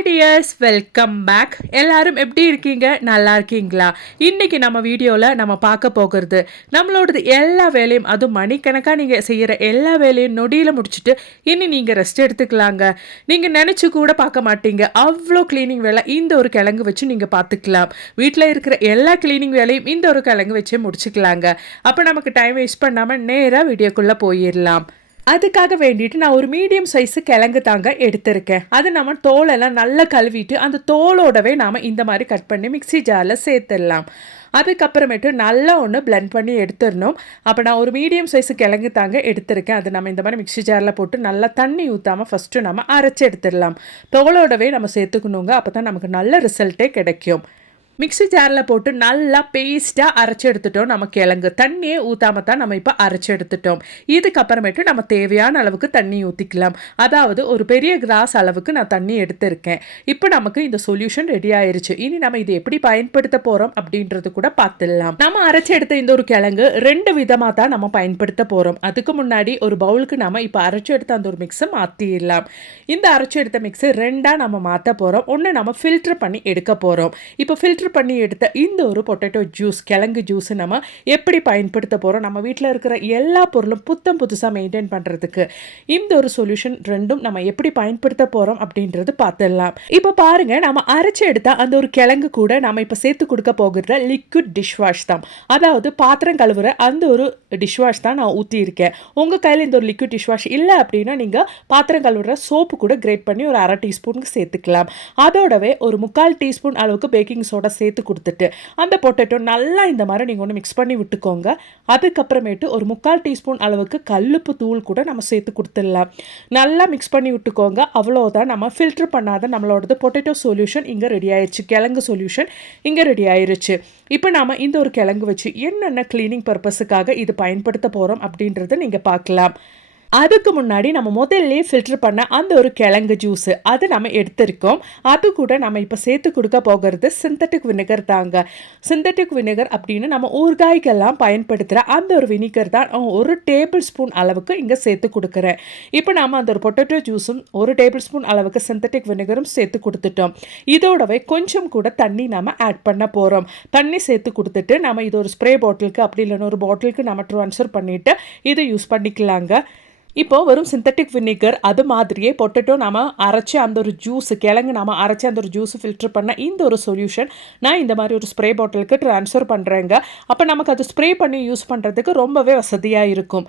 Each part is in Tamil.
ஹாய் டியர்ஸ் வெல்கம் பேக் எல்லாரும் எப்படி இருக்கீங்க? நல்லா இருக்கீங்களா? இன்றைக்கி நம்ம வீடியோவில் நம்ம பார்க்க போகிறது நம்மளோடது எல்லா வேலையும் அதுவும் மணிக்கணக்காக நீங்கள் செய்கிற எல்லா வேலையும் நொடியில் முடிச்சுட்டு இனி நீங்கள் ரெஸ்ட் எடுத்துக்கலாங்க. நீங்கள் நினச்சி கூட பார்க்க மாட்டீங்க. அவ்வளோ க்ளீனிங் வேலை இந்த ஒரு கிழங்கு வச்சு நீங்கள் பார்த்துக்கலாம். வீட்டில் இருக்கிற எல்லா க்ளீனிங் வேலையும் இந்த ஒரு கிழங்கு வச்சே முடிச்சுக்கலாங்க. அப்போ நமக்கு டைம் வேஸ்ட் பண்ணாமல் நேராக வீடியோக்குள்ளே போயிடலாம் அதுக்காக வேண்டிட்டு நான் ஒரு மீடியம் சைஸு கிழங்கு தாங்க எடுத்திருக்கேன். அது நம்ம தோலெல்லாம் நல்லா கழுவிட்டு அந்த தோலோடவே நாம் இந்த மாதிரி கட் பண்ணி மிக்ஸி ஜாரில் சேர்த்துடலாம். அதுக்கப்புறமேட்டு நல்லா ஒன்று பிளெண்ட் பண்ணி எடுத்துடணும். அப்போ நான் ஒரு மீடியம் சைஸு கிழங்கு தாங்க எடுத்திருக்கேன். அது நம்ம இந்த மாதிரி மிக்ஸி ஜாரில் போட்டு நல்லா தண்ணி ஊற்றாமல் ஃபஸ்ட்டு நம்ம அரைச்சி எடுத்துடலாம். தோலோடவே நம்ம சேர்த்துக்கணுங்க. அப்போ தான் நமக்கு நல்ல ரிசல்ட்டே கிடைக்கும். மிக்ஸி ஜாரில் போட்டு நல்லா பேஸ்ட்டாக அரைச்சி எடுத்துட்டோம் நம்ம கிழங்கு. தண்ணியே ஊற்றாம தான் நம்ம இப்போ அரைச்சி எடுத்துட்டோம் இதுக்கப்புறமேட்டு நம்ம தேவையான அளவுக்கு தண்ணி ஊற்றிக்கலாம் அதாவது ஒரு பெரிய கிராஸ் அளவுக்கு நான் தண்ணி எடுத்திருக்கேன். இப்போ நமக்கு இந்த சொல்யூஷன் ரெடி ஆயிருச்சு. இனி நம்ம இதை எப்படி பயன்படுத்த போகிறோம் அப்படின்றது கூட பார்த்துடலாம். நம்ம அரைச்சி எடுத்த இந்த ஒரு கிழங்கு ரெண்டு விதமாக தான் நம்ம பயன்படுத்த போகிறோம் அதுக்கு முன்னாடி ஒரு பவுலுக்கு நம்ம இப்போ அரைச்சி எடுத்த அந்த ஒரு மிக்ஸை மாற்றிடலாம் இந்த அரைச்சி எடுத்த மிக்ஸை ரெண்டாக நம்ம மாற்ற போகிறோம் ஒன்று நம்ம ஃபில்டர் பண்ணி எடுக்க போகிறோம் இப்போ ஃபில்டர் பண்ணி எடுத்த இந்த ஒரு பொட்டேட்டோ ஜூஸ் கிழங்கு ஜூஸை நம்ம எப்படி பயன்படுத்த போகிறோம் நம்ம வீட்டில் இருக்கிற எல்லா பொருளும் புத்தம் புதுசாக மெயின்டைன் பண்ணுறதுக்கு இந்த ஒரு சொல்யூஷன் ரெண்டும் நம்ம எப்படி பயன்படுத்த போகிறோம் அப்படின்றது பார்த்துடலாம். இப்போ பாருங்க நம்ம அரைச்சி எடுத்த அந்த ஒரு கிழங்கு கூட நம்ம இப்போ சேர்த்து கொடுக்க போகிறது லிக்விட் டிஷ் வாஷ் தான். அதாவது பாத்திரம் கழுவுற அந்த ஒரு டிஷ் வாஷ் தான் நான் ஊற்றியிருக்கேன் உங்கள் கையில் இந்த ஒரு லிக்விட் டிஷ் வாஷ் இல்லை அப்படின்னா நீங்கள் பாத்திரம் கழுவுற சோப்பு கூட கிரேட் பண்ணி ஒரு அரை டீஸ்பூனுக்கு சேர்த்துக்கலாம். அதோடவே ஒரு முக்கால் டீஸ்பூன் அளவுக்கு பேக்கிங் சோடா சேர்த்து கொடுத்துட்டு அந்த பொட்டேட்டோ நல்லா இந்த மாதிரி நீங்கள் ஒன்று மிக்ஸ் பண்ணி விட்டுக்கோங்க. அதுக்கப்புறமேட்டு ஒரு முக்கால் டீஸ்பூன் அளவுக்கு கல்லுப்பு தூள் கூட நம்ம சேர்த்து கொடுத்துடலாம். நல்லா மிக்ஸ் பண்ணி விட்டுக்கோங்க. அவ்வளோதான் நம்ம ஃபில்டர் பண்ணாத நம்மளோடது பொட்டேட்டோ சொல்யூஷன் இங்கே ரெடி ஆயிடுச்சு கிழங்கு சொல்யூஷன் இங்கே ரெடி ஆயிருச்சு. இப்போ நாம் இந்த ஒரு கிழங்கு வச்சு என்னென்ன க்ளீனிங் பர்பஸுக்காக இது பயன்படுத்த போகிறோம் அப்படின்றத நீங்கள் பார்க்கலாம். அதுக்கு முன்னாடி நம்ம முதல்ல ஃபில்டர் பண்ண அந்த ஒரு கிழங்கு ஜூஸு அது நம்ம எடுத்திருக்கோம். அது கூட நம்ம இப்போ சேர்த்து கொடுக்க போகிறது சிந்தட்டிக் வினிகர் தாங்க. சிந்தட்டிக் வினிகர் அப்படின்னு நம்ம ஊறுகாய்க்கெல்லாம் பயன்படுத்துகிற அந்த ஒரு வினிகர் தான் ஒரு டேபிள் ஸ்பூன் அளவுக்கு இங்கே சேர்த்து கொடுக்குறேன். இப்போ நம்ம அந்த ஒரு பொட்டேட்டோ ஜூஸும் ஒரு டேபிள் ஸ்பூன் அளவுக்கு சிந்தட்டிக் வினிகரும் சேர்த்து கொடுத்துட்டோம். இதோடவே கொஞ்சம் கூட தண்ணி நம்ம ஆட் பண்ண போகிறோம் தண்ணி சேர்த்து கொடுத்துட்டு நம்ம இது ஒரு ஸ்ப்ரே பாட்டிலுக்கு அப்படி இல்லைன்னு ஒரு பாட்டிலுக்கு நம்ம ட்ரான்ஸ்ஃபர் பண்ணிவிட்டு இதை யூஸ் பண்ணிக்கலாங்க. இப்போ வெறும் சிந்தட்டிக் வினிகர் அது மாதிரியே பொட்டேட்டோ நம்ம அரைச்சி அந்த ஒரு ஜூஸ் கிழங்கு நம்ம அரைச்சி அந்த ஒரு ஜூஸ் ஃபில்டர் பண்ண இந்த ஒரு சொல்யூஷன் நான் இந்த மாதிரி ஒரு ஸ்ப்ரே பாட்டிலுக்கு ட்ரான்ஸ்ஃபர் பண்ணுறேங்க அப்போ நமக்கு அது ஸ்ப்ரே பண்ணி யூஸ் பண்ணுறதுக்கு ரொம்பவே வசதியாக இருக்கும்.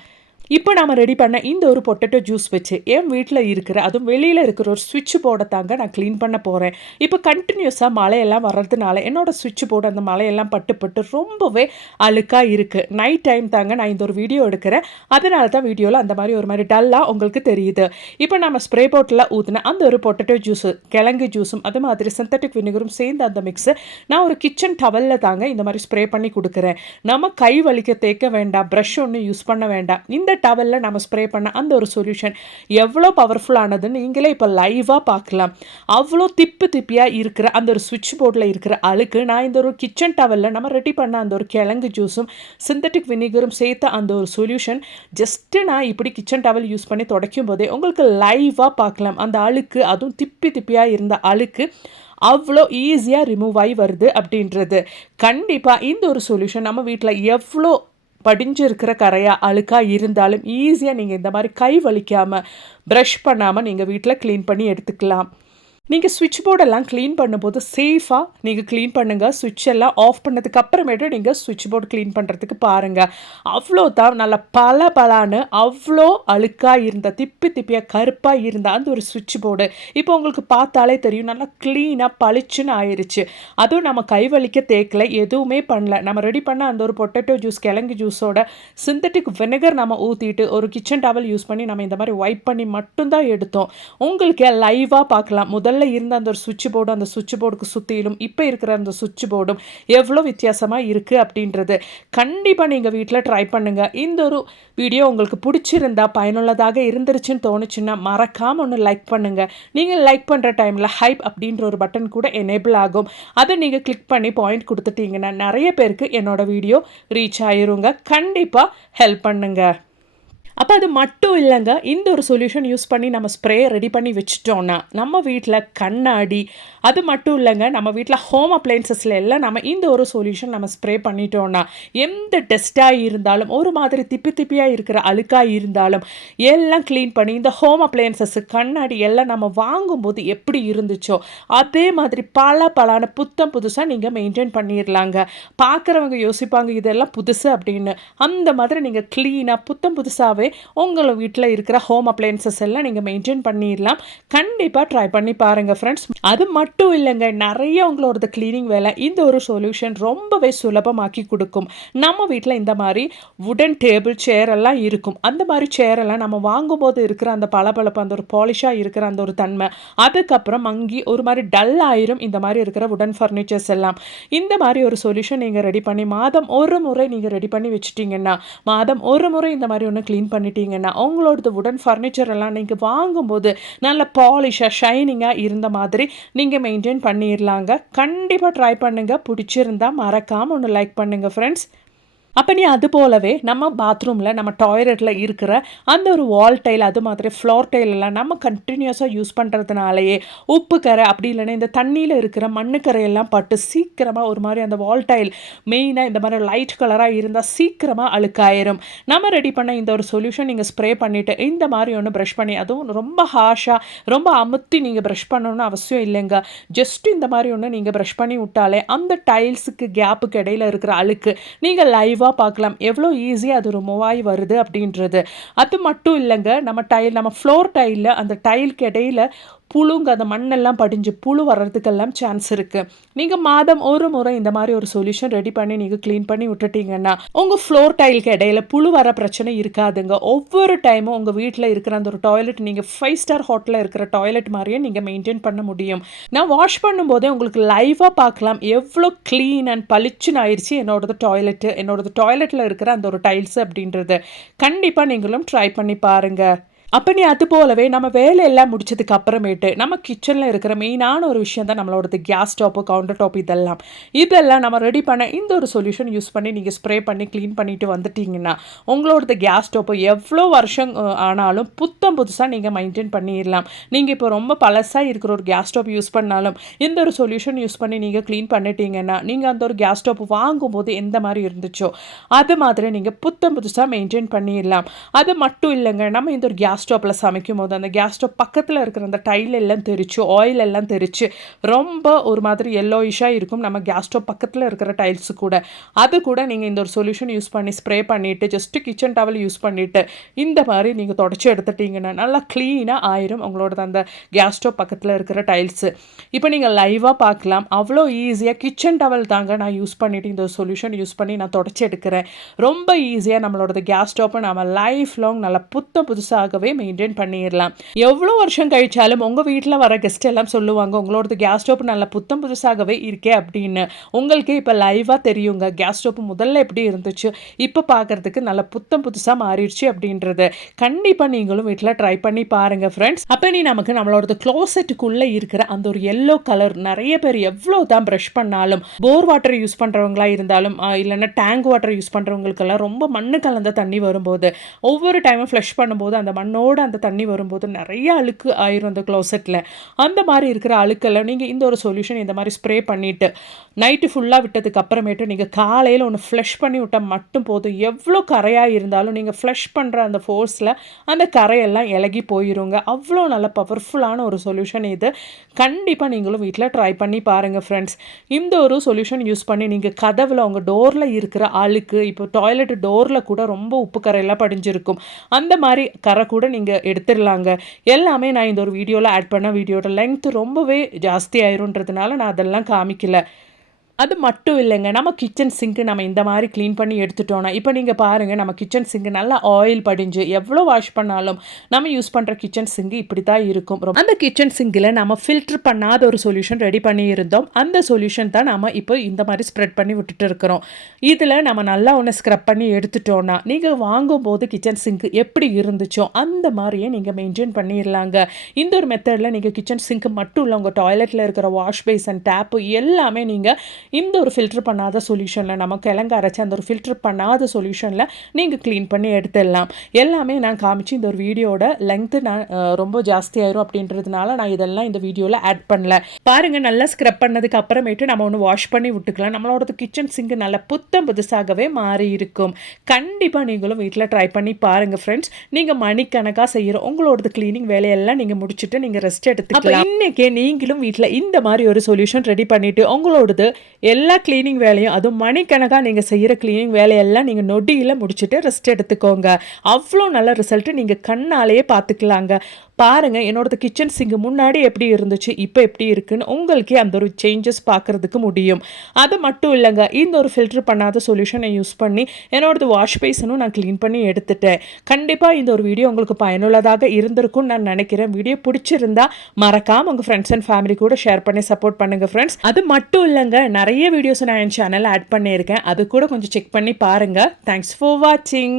இப்போ நம்ம ரெடி பண்ண இந்த ஒரு பொட்டேட்டோ ஜூஸ் வச்சு என் வீட்டில் இருக்கிற அதுவும் வெளியில் இருக்கிற ஒரு சுவிட்ச் போர்டை தாங்க நான் க்ளீன் பண்ண போகிறேன் இப்போ கண்டினியூஸாக மழையெல்லாம் வர்றதுனால என்னோடய சுவிட்ச் போர்டு அந்த மழையெல்லாம் பட்டு பட்டு ரொம்பவே அழுக்காக இருக்குது நைட் டைம் தாங்க நான் இந்த ஒரு வீடியோ எடுக்கிறேன். அதனால தான் வீடியோவில் அந்த மாதிரி ஒரு மாதிரி டல்லாக உங்களுக்கு தெரியுது. இப்போ நம்ம ஸ்ப்ரே போட்டில் ஊற்றின அந்த ஒரு பொட்டேட்டோ ஜூஸு கிழங்கு ஜூஸும் அது மாதிரி சிந்தட்டிக் வினிகரும் சேர்ந்து அந்த மிக்ஸு நான் ஒரு கிச்சன் டவலில் தாங்க இந்த மாதிரி ஸ்ப்ரே பண்ணி கொடுக்குறேன். நம்ம கை வலிக்க தேய்க்க வேண்டாம் ப்ரஷ் ஒன்றும் யூஸ் பண்ண வேண்டாம். இந்த டவலில் நம்ம ஸ்ப்ரே பண்ண அந்த ஒரு சொல்யூஷன் எவ்வளோ பவர்ஃபுல்லானதுன்னு நீங்களே இப்போ லைவாக பார்க்கலாம். அவ்வளோ திப்பு திப்பியாக இருக்கிற அந்த ஒரு சுவிட்ச் போர்டில் இருக்கிற அழுக்கு நான் இந்த ஒரு கிச்சன் டவலில் நம்ம ரெடி பண்ண அந்த ஒரு கிழங்கு ஜூஸும் சிந்தட்டிக் வினிகரும் சேர்த்த அந்த ஒரு சொல்யூஷன் ஜஸ்ட்டு நான் இப்படி கிச்சன் டவல் யூஸ் பண்ணி துடைக்கும் போதே உங்களுக்கு லைவாக பார்க்கலாம். அந்த அழுக்கு அதுவும் திப்பி திப்பியாக இருந்த அழுக்கு அவ்வளோ ஈஸியாக ரிமூவ் ஆகி வருது அப்படின்றது. கண்டிப்பாக இந்த ஒரு சொல்யூஷன் நம்ம வீட்டில் எவ்வளோ படிஞ்சு இருக்கிற கரையாக அழுக்காக இருந்தாலும் ஈஸியாக நீங்கள் இந்த மாதிரி கை வலிக்காமல் ப்ரஷ் பண்ணாமல் நீங்கள் வீட்டில் க்ளீன் பண்ணி எடுத்துக்கலாம். நீங்கள் சுவிட்ச் போர்டெல்லாம் க்ளீன் பண்ணும்போது சேஃபாக நீங்கள் க்ளீன் பண்ணுங்கள் சுவிட்ச் எல்லாம் ஆஃப் பண்ணதுக்கு அப்புறமேட்டு நீங்கள் சுவிட்ச் போர்டு க்ளீன் பண்ணுறதுக்கு பாருங்கள் அவ்வளோ தான் நல்ல பல பலான்னு அவ்வளோ அழுக்காக இருந்த திப்பி திப்பியாக கருப்பாக இருந்த அந்த ஒரு சுவிட்ச் போர்டு இப்போ உங்களுக்கு பார்த்தாலே தெரியும் நல்லா க்ளீனாக பளிச்சுன்னு ஆயிடுச்சு அதுவும் நம்ம கை வலிக்க தேக்கல எதுவுமே பண்ணல. நம்ம ரெடி பண்ண அந்த ஒரு பொட்டேட்டோ ஜூஸ் கிழங்கு ஜூஸோட சிந்தட்டிக் வினகர் நம்ம ஊற்றிட்டு ஒரு கிச்சன் டவல் யூஸ் பண்ணி நம்ம இந்த மாதிரி ஒயிட் பண்ணி மட்டும்தான் எடுத்தோம். உங்களுக்கு லைவாக பார்க்கலாம். முதல் முதல்ல இருந்த அந்த ஒரு சுவிட்ச் போர்டும் அந்த சுவிட்ச் போர்டுக்கு சுற்றிலும் இப்போ இருக்கிற அந்த சுவிட்ச் போர்டும் எவ்வளோ வித்தியாசமாக இருக்குது அப்படின்றது கண்டிப்பாக நீங்கள் வீட்டில் ட்ரை பண்ணுங்கள் இந்த ஒரு வீடியோ உங்களுக்கு பிடிச்சிருந்தா பயனுள்ளதாக இருந்துருச்சுன்னு தோணுச்சுன்னா மறக்காமல் ஒன்று லைக் பண்ணுங்கள் நீங்கள் லைக் பண்ணுற டைமில் ஹைப் அப்படின்ற ஒரு பட்டன் கூட எனேபிள் ஆகும். அதை நீங்கள் கிளிக் பண்ணி பாயிண்ட் கொடுத்துட்டீங்கன்னா நிறைய பேருக்கு என்னோடய வீடியோ ரீச் ஆயிருங்க. கண்டிப்பாக ஹெல்ப் பண்ணுங்கள் அப்போ அது மட்டும் இல்லைங்க இந்த ஒரு சொல்யூஷன் யூஸ் பண்ணி நம்ம ஸ்ப்ரே ரெடி பண்ணி வச்சிட்டோன்னா நம்ம வீட்டில் கண்ணாடி அது மட்டும் இல்லைங்க நம்ம வீட்டில் ஹோம் அப்ளைன்சஸில் எல்லாம் நம்ம இந்த ஒரு சொல்யூஷன் நம்ம ஸ்ப்ரே பண்ணிட்டோன்னா எந்த டெஸ்ட்டாக இருந்தாலும் ஒரு மாதிரி திப்பி திப்பியாக இருக்கிற அழுக்காக இருந்தாலும் எல்லாம் க்ளீன் பண்ணி இந்த ஹோம் அப்ளையன்சஸ் கண்ணாடி எல்லாம் நம்ம வாங்கும்போது எப்படி இருந்துச்சோ அதே மாதிரி பல பலான புத்தம் புதுசாக நீங்கள் மெயின்டைன் பண்ணிடலாங்க பார்க்குறவங்க யோசிப்பாங்க இதெல்லாம் புதுசு அப்படின்னு. அந்த மாதிரி நீங்கள் க்ளீனாக புத்தம் புதுசாக புதுசாகவே உங்கள் வீட்டில் இருக்கிற ஹோம் அப்ளையன்சஸ் எல்லாம் நீங்கள் மெயின்டைன் பண்ணிடலாம் கண்டிப்பாக ட்ரை பண்ணி பாருங்கள் ஃப்ரெண்ட்ஸ் அது மட்டும் இல்லைங்க நிறைய உங்களோட க்ளீனிங் வேலை இந்த ஒரு சொல்யூஷன் ரொம்பவே சுலபமாக்கி கொடுக்கும். நம்ம வீட்டில் இந்த மாதிரி வுடன் டேபிள் சேர் எல்லாம் இருக்கும். அந்த மாதிரி சேர் எல்லாம் நம்ம வாங்கும்போது இருக்கிற அந்த பளபளப்பு அந்த ஒரு பாலிஷாக இருக்கிற அந்த ஒரு தன்மை அதுக்கப்புறம் மங்கி ஒரு மாதிரி டல் ஆயிரும் இந்த மாதிரி இருக்கிற உடன் ஃபர்னிச்சர்ஸ் எல்லாம். இந்த மாதிரி ஒரு சொல்யூஷன் நீங்கள் ரெடி பண்ணி மாதம் ஒரு முறை நீங்கள் ரெடி பண்ணி வச்சுட்டிங்கன்னா மாதம் ஒரு முறை இந்த மாதிரி ஒன்று க்ளீன் பண்ணிட்டீங்கன்னா உங்களோடது உடன் ஃபர்னிச்சர் எல்லாம் நீங்கள் வாங்கும்போது நல்ல பாலிஷாக ஷைனிங்காக இருந்த மாதிரி நீங்கள் மெயின்டைன் பண்ணிடலாங்க கண்டிப்பாக ட்ரை பண்ணுங்கள் பிடிச்சிருந்தா மறக்காமல் ஒன்று லைக் பண்ணுங்கள் ஃப்ரெண்ட்ஸ் அப்போ நீ அது போலவே நம்ம பாத்ரூமில் நம்ம டாய்லெட்டில் இருக்கிற அந்த ஒரு வால் டைல் அது மாதிரி ஃப்ளோர் டைல் எல்லாம் நம்ம கண்டினியூஸாக யூஸ் பண்ணுறதுனாலேயே உப்பு கரை அப்படி இல்லைன்னா இந்த தண்ணியில் இருக்கிற மண்ணுக்கரையெல்லாம் பட்டு சீக்கிரமாக ஒரு மாதிரி அந்த வால் டைல் மெயினாக இந்த மாதிரி லைட் கலராக இருந்தால் சீக்கிரமாக அழுக்காயிரும். நம்ம ரெடி பண்ண இந்த ஒரு சொல்யூஷன் நீங்கள் ஸ்ப்ரே பண்ணிவிட்டு இந்த மாதிரி ஒன்று ப்ரஷ் பண்ணி அதுவும் ரொம்ப ஹாஷாக ரொம்ப அமுத்தி நீங்கள் ப்ரஷ் பண்ணணும்னு அவசியம் இல்லைங்க. ஜஸ்ட் இந்த மாதிரி ஒன்று நீங்கள் ப்ரஷ் பண்ணி விட்டாலே அந்த டைல்ஸுக்கு கேப்புக்கு இடையில இருக்கிற அழுக்கு நீங்கள் லைவ் லைவாக பார்க்கலாம். எவ்வளோ ஈஸியாக அது ரிமூவ் ஆகி வருது அப்படின்றது. அது மட்டும் இல்லைங்க நம்ம டைல் நம்ம ஃப்ளோர் டைலில் அந்த டைலுக்கு இடையில புழுங்க அந்த மண்ணெல்லாம் படிஞ்சு புழு வர்றதுக்கெல்லாம் சான்ஸ் இருக்குது நீங்கள் மாதம் ஒரு முறை இந்த மாதிரி ஒரு சொல்யூஷன் ரெடி பண்ணி நீங்கள் க்ளீன் பண்ணி விட்டுட்டீங்கன்னா உங்கள் ஃப்ளோர் டைலுக்கு இடையில புழு வர பிரச்சனை இருக்காதுங்க. ஒவ்வொரு டைமும் உங்கள் வீட்டில் இருக்கிற அந்த ஒரு டாய்லெட் நீங்கள் ஃபைவ் ஸ்டார் ஹோட்டலில் இருக்கிற டாய்லெட் மாதிரியே நீங்கள் மெயின்டைன் பண்ண முடியும். நான் வாஷ் பண்ணும்போதே உங்களுக்கு லைவாக பார்க்கலாம். எவ்வளோ க்ளீன் அண்ட் பளிச்சுன்னு ஆயிடுச்சு என்னோடது டாய்லெட்டு என்னோடது டாய்லெட்டில் இருக்கிற அந்த ஒரு டைல்ஸ் அப்படின்றது. கண்டிப்பாக நீங்களும் ட்ரை பண்ணி பாருங்கள் அப்போ நீ அது போலவே நம்ம வேலையெல்லாம் முடிச்சதுக்கு அப்புறமேட்டு நம்ம கிச்சனில் இருக்கிற மெயினான ஒரு விஷயம் தான் நம்மளோடது கேஸ் டாப்பு கவுண்டர் டாப் இதெல்லாம். இதெல்லாம் நம்ம ரெடி பண்ண இந்த ஒரு சொல்யூஷன் யூஸ் பண்ணி நீங்கள் ஸ்ப்ரே பண்ணி க்ளீன் பண்ணிட்டு வந்துட்டீங்கன்னா உங்களோடது கேஸ் டாப்பு எவ்வளோ வருஷம் ஆனாலும் புத்தம் புதுசாக நீங்கள் மெயின்டைன் பண்ணிடலாம் நீங்கள் இப்போ ரொம்ப பழசாக இருக்கிற ஒரு கேஸ் ஸ்டோப் யூஸ் பண்ணாலும் இந்த ஒரு சொல்யூஷன் யூஸ் பண்ணி நீங்கள் க்ளீன் பண்ணிட்டீங்கன்னா நீங்கள் அந்த ஒரு கேஸ் டாப் வாங்கும்போது எந்த மாதிரி இருந்துச்சோ அது மாதிரி நீங்கள் புத்தம் புதுசாக மெயின்டைன் பண்ணிடலாம் அது மட்டும் இல்லைங்க நம்ம இந்த ஒரு கேஸ் கேஸ் ஸ்டோப்பில் சமைக்கும் போது அந்த கேஸ் ஸ்டவ் பக்கத்தில் இருக்கிற அந்த டைல் எல்லாம் தெரிச்சு ஆயில் எல்லாம் தெரிச்சு ரொம்ப ஒரு மாதிரி எல்லோயிஷாக இருக்கும் நம்ம கேஸ் ஸ்டவ் பக்கத்தில் இருக்கிற டைல்ஸு கூட. அது கூட நீங்கள் இந்த ஒரு சொல்யூஷன் யூஸ் பண்ணி ஸ்ப்ரே பண்ணிவிட்டு ஜஸ்ட்டு கிச்சன் டவல் யூஸ் பண்ணிவிட்டு இந்த மாதிரி நீங்கள் தொடச்சி எடுத்துட்டிங்கன்னா நல்லா க்ளீனாக ஆயிரும் உங்களோட அந்த கேஸ் ஸ்டவ் பக்கத்தில் இருக்கிற டைல்ஸு இப்போ நீங்கள் லைவாக பார்க்கலாம். அவ்வளோ ஈஸியாக கிச்சன் டவல் தாங்க நான் யூஸ் பண்ணிவிட்டு இந்த சொல்யூஷன் யூஸ் பண்ணி நான் தொடச்சி எடுக்கிறேன். ரொம்ப ஈஸியாக நம்மளோட கேஸ் ஸ்டோப்பை நம்ம லைஃப் லாங் நல்லா புத்த புதுசாகவே மெயின்டைன் பண்ணிடலாம். எவ்வளோ வருஷம் கழிச்சாலும் உங்கள் வீட்டில் வர கெஸ்ட் எல்லாம் சொல்லுவாங்க உங்களோட கேஸ் ஸ்டோப் நல்லா புத்தம் புதுசாகவே இருக்கே அப்படின்னு. உங்களுக்கே இப்போ லைவாக தெரியுங்க கேஸ் ஸ்டோப் முதல்ல எப்படி இருந்துச்சு இப்போ பார்க்குறதுக்கு நல்ல புத்தம் புதுசாக மாறிடுச்சு அப்படின்றது. கண்டிப்பாக நீங்களும் வீட்டில் ட்ரை பண்ணி பாருங்கள் ஃப்ரெண்ட்ஸ் அப்போ நீ நமக்கு நம்மளோட க்ளோசெட்டுக்குள்ளே இருக்கிற அந்த ஒரு எல்லோ கலர் நிறைய பேர் எவ்வளோ தான் ப்ரஷ் பண்ணாலும் போர் வாட்டர் யூஸ் பண்ணுறவங்களா இருந்தாலும் இல்லைன்னா டேங்க் வாட்டர் யூஸ் பண்ணுறவங்களுக்கெல்லாம் ரொம்ப மண்ணு கலந்த தண்ணி வரும்போது ஒவ்வொரு டைமும் ஃப்ளஷ் பண்ணும்போது அந்த மண்ணோ மண்ணோடு அந்த தண்ணி வரும்போது நிறைய அழுக்கு ஆயிரும் அந்த க்ளோசெட்டில் அந்த மாதிரி இருக்கிற அழுக்கெல்லாம் நீங்கள் இந்த ஒரு சொல்யூஷன் இந்த மாதிரி ஸ்ப்ரே பண்ணிவிட்டு நைட்டு ஃபுல்லாக விட்டதுக்கு அப்புறமேட்டு நீங்கள் காலையில் ஒன்று ஃப்ளஷ் பண்ணி விட்டால் மட்டும் போதும். எவ்வளோ கரையாக இருந்தாலும் நீங்கள் ஃப்ளஷ் பண்ணுற அந்த ஃபோர்ஸில் அந்த கரையெல்லாம் இலகி போயிருங்க. அவ்வளோ நல்ல பவர்ஃபுல்லான ஒரு சொல்யூஷன் இது. கண்டிப்பாக நீங்களும் வீட்டில் ட்ரை பண்ணி பாருங்கள் ஃப்ரெண்ட்ஸ் இந்த ஒரு சொல்யூஷன் யூஸ் பண்ணி நீங்கள் கதவில் உங்கள் டோரில் இருக்கிற அழுக்கு இப்போ டாய்லெட் டோரில் கூட ரொம்ப உப்பு கரையெல்லாம் படிஞ்சிருக்கும். அந்த மாதிரி கரை கூட நீங்கள் எடுத்துடலாங்க. எல்லாமே நான் இந்த ஒரு வீடியோவில் ஆட் பண்ண வீடியோட லென்த் ரொம்பவே ஜாஸ்தி ஆயிரும்ன்றதுனால நான் அதெல்லாம் காமிக்கல. அது மட்டும் இல்லைங்க. நம்ம கிச்சன் சிங்க்கு நம்ம இந்த மாதிரி க்ளீன் பண்ணி எடுத்துட்டோன்னா இப்போ நீங்கள் பாருங்கள் நம்ம கிச்சன் சிங்கு நல்லா ஆயில் படிஞ்சு எவ்வளோ வாஷ் பண்ணாலும் நம்ம யூஸ் பண்ணுற கிச்சன் சிங்கு இப்படி தான் இருக்கும் அந்த கிச்சன் சிங்கில் நம்ம ஃபில்டர் பண்ணாத ஒரு சொல்யூஷன் ரெடி பண்ணி இருந்தோம் அந்த சொல்யூஷன் தான் நம்ம இப்போ இந்த மாதிரி ஸ்ப்ரெட் பண்ணி விட்டுட்டு இருக்கிறோம். இதில் நம்ம நல்லா ஒன்று ஸ்க்ரப் பண்ணி எடுத்துட்டோன்னா நீங்கள் வாங்கும்போது கிச்சன் சிங்க் எப்படி இருந்துச்சோ அந்த மாதிரியே நீங்கள் மெயின்டைன் பண்ணிடலாங்க இந்த ஒரு மெத்தடில் நீங்கள் கிச்சன் சிங்க் மட்டும் இல்லை உங்கள் டாய்லெட்டில் இருக்கிற வாஷ் பேசன் டேப்பு எல்லாமே நீங்கள் இந்த ஒரு ஃபில்டர் பண்ணாத சொல்யூஷனில் நம்ம கிழங்கு அரைச்சி அந்த ஒரு ஃபில்டர் பண்ணாத சொல்யூஷனில் நீங்கள் க்ளீன் பண்ணி எடுத்துடலாம். எல்லாமே நான் காமிச்சு இந்த ஒரு வீடியோட லென்த்து நான் ரொம்ப ரொம்ப ஜாஸ்தியாயிரும் அப்படின்றதுனால நான் இதெல்லாம் இந்த வீடியோவில் ஆட் பண்ணல. பாருங்கள் நல்லா ஸ்க்ரப் பண்ணதுக்கு அப்புறமேட்டு நம்ம ஒன்று வாஷ் பண்ணி விட்டுக்கலாம். நம்மளோட கிச்சன் சிங்க் நல்லா புத்தம் புதுசாகவே மாறி இருக்கும். கண்டிப்பாக நீங்களும் வீட்டில் ட்ரை பண்ணி பாருங்கள் ஃப்ரெண்ட்ஸ் நீங்கள் மணிக்கணக்காக செய்கிற உங்களோடது க்ளீனிங் வேலையெல்லாம் நீங்கள் முடிச்சுட்டு நீங்கள் ரெஸ்ட் எடுத்துக்கலாம். இன்னைக்கே நீங்களும் வீட்டில் இந்த மாதிரி ஒரு சொல்யூஷன் ரெடி பண்ணிவிட்டு உங்களோடது எல்லா க்ளீனிங் வேலையும் அதுவும் மணிக்கணக்காக நீங்கள் செய்கிற க்ளீனிங் வேலையெல்லாம் நீங்கள் நொடியில் முடிச்சுட்டு ரெஸ்ட் எடுத்துக்கோங்க. அவ்வளோ நல்ல ரிசல்ட்டு நீங்கள் கண்ணாலேயே பார்த்துக்கலாங்க. பாருங்கள் என்னோடது கிச்சன் சிங்கு முன்னாடி எப்படி இருந்துச்சு இப்போ எப்படி இருக்குன்னு உங்களுக்கே அந்த ஒரு சேஞ்சஸ் பார்க்கறதுக்கு முடியும். அது மட்டும் இல்லைங்க இந்த ஒரு ஃபில்டர் பண்ணாத சொல்யூஷனை யூஸ் பண்ணி என்னோடது வாஷ் பேசனும் நான் க்ளீன் பண்ணி எடுத்துட்டேன். கண்டிப்பாக இந்த ஒரு வீடியோ உங்களுக்கு பயனுள்ளதாக இருந்திருக்கும்னு நான் நினைக்கிறேன். வீடியோ பிடிச்சிருந்தா மறக்காம உங்கள் ஃப்ரெண்ட்ஸ் அண்ட் ஃபேமிலி கூட ஷேர் பண்ணி சப்போர்ட் பண்ணுங்கள் ஃப்ரெண்ட்ஸ் அது மட்டும் இல்லைங்க நிறைய வீடியோஸ் நான் என் சேனலில் ஆட் பண்ணியிருக்கேன். அது கூட கொஞ்சம் செக் பண்ணி பாருங்கள் தேங்க்ஸ் ஃபார் வாட்சிங்